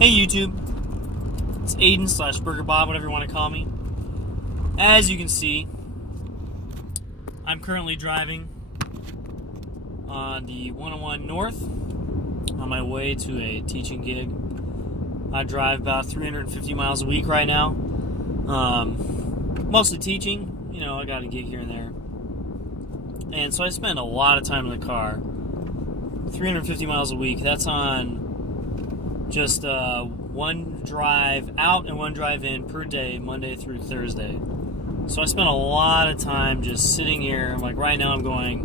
Hey YouTube, it's Aiden / Burger Bob, whatever you want to call me. As you can see, I'm currently driving on the 101 North on my way to a teaching gig. I drive about 350 miles a week right now. Mostly teaching, you know, I got a gig here and there. And so I spend a lot of time in the car. 350 miles a week, that's on just one drive out and one drive in per day, Monday through Thursday. So I spent a lot of time just sitting here. Like right now I'm going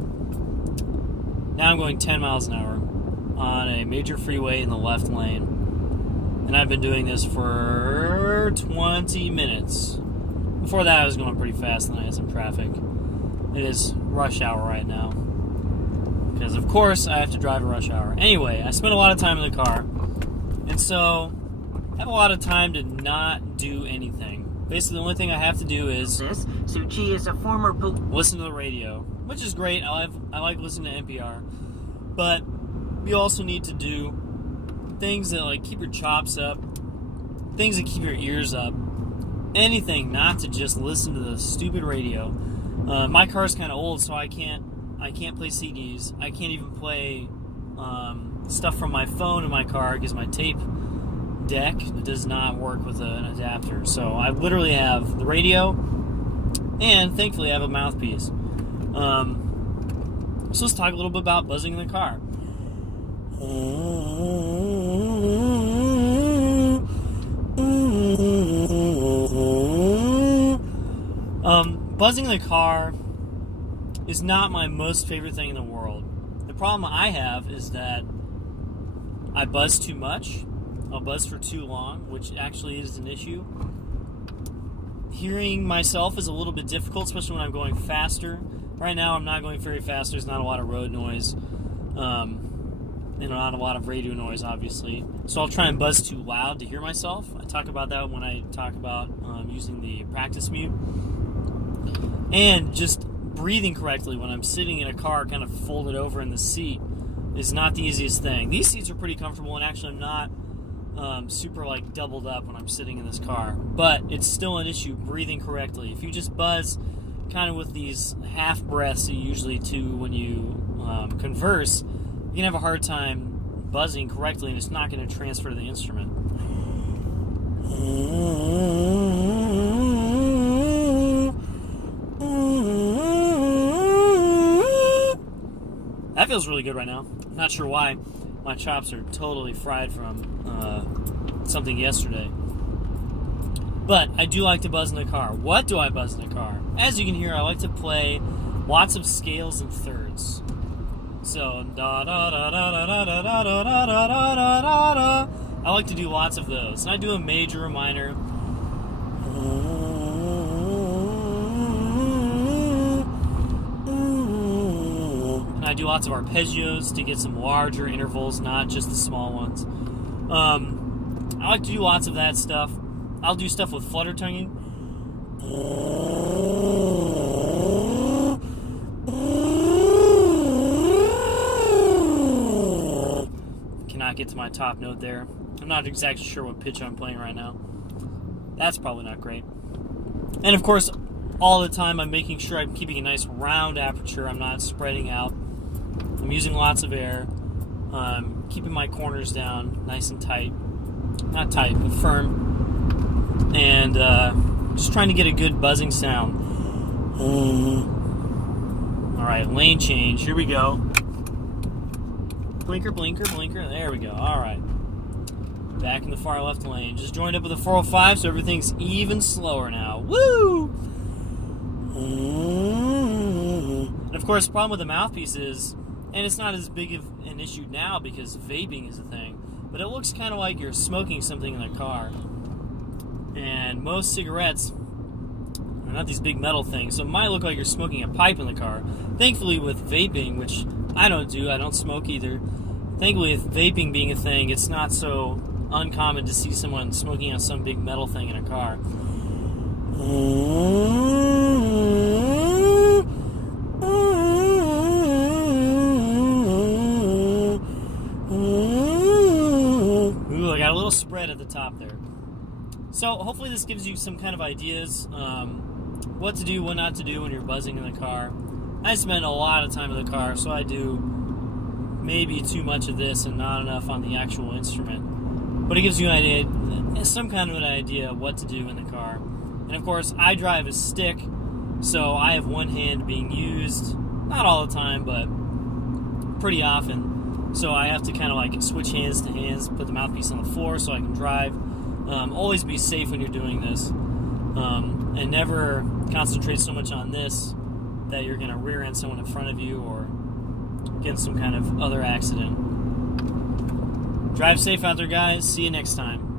10 miles an hour on a major freeway in the left lane. And I've been doing this for 20 minutes. Before that I was going pretty fast and I had some traffic. It is rush hour right now. Because of course I have to drive a rush hour. Anyway, I spent a lot of time in the car. And so, I have a lot of time to not do anything. Basically, the only thing I have to do is Suchi is a former listen to the radio, which is great. I like listening to NPR. But you also need to do things that like keep your chops up, things that keep your ears up, anything not to just listen to the stupid radio. My car's kind of old, so I can't play CDs. I can't even play stuff from my phone in my car because my tape deck does not work with an adapter. So I literally have the radio and thankfully I have a mouthpiece. So let's talk a little bit about buzzing in the car. Buzzing in the car is not my most favorite thing in the world. The problem I have is that I buzz too much. I'll buzz for too long, which actually is an issue. Hearing myself is a little bit difficult, especially when I'm going faster. Right now, I'm not going very fast. There's not a lot of road noise. Not a lot of radio noise, obviously. So I'll try and buzz too loud to hear myself. I talk about that when I talk about using the practice mute. And just breathing correctly when I'm sitting in a car kind of folded over in the seat is not the easiest thing. These seats are pretty comfortable, and actually I'm not super like doubled up when I'm sitting in this car, but it's still an issue breathing correctly. If you just buzz kind of with these half breaths you usually do when you converse, you can have a hard time buzzing correctly and it's not going to transfer to the instrument. That feels really good right now. Not sure why. My chops are totally fried from something yesterday. But I do like to buzz in the car. What do I buzz in the car? As you can hear, I like to play lots of scales and thirds. So da da da da da da da da da da da da da. I like to do lots of those. And I do a major, a minor. I do lots of arpeggios to get some larger intervals, not just the small ones. I like to do lots of that stuff. I'll do stuff with flutter tonguing. Cannot get to my top note there. I'm not exactly sure what pitch I'm playing right now. That's probably not great. And of course, all the time I'm making sure I'm keeping a nice round aperture. I'm not spreading out. I'm using lots of air, keeping my corners down nice and tight. Not tight, but firm. And just trying to get a good buzzing sound. Alright, lane change. Here we go. Blinker, blinker, blinker. There we go. Alright. Back in the far left lane. Just joined up with a 405, so everything's even slower now. Woo! And of course, the problem with the mouthpiece is, and it's not as big of an issue now because vaping is a thing, but it looks kind of like you're smoking something in a car. And most cigarettes are not these big metal things, so it might look like you're smoking a pipe in the car. Thankfully with vaping, which I don't smoke either, thankfully with vaping being a thing, it's not so uncommon to see someone smoking on some big metal thing in a car. got a little spread at the top there. So hopefully this gives you some kind of ideas, what to do, what not to do when you're buzzing in the car. I spend a lot of time in the car, so I do maybe too much of this and not enough on the actual instrument. But it gives you an idea, some kind of an idea of what to do in the car. And of course, I drive a stick, so I have one hand being used, not all the time, but pretty often. So I have to kind of like switch hands to hands, put the mouthpiece on the floor so I can drive. Always be safe when you're doing this. And never concentrate so much on this that you're going to rear end someone in front of you or get in some kind of other accident. Drive safe out there, guys. See you next time.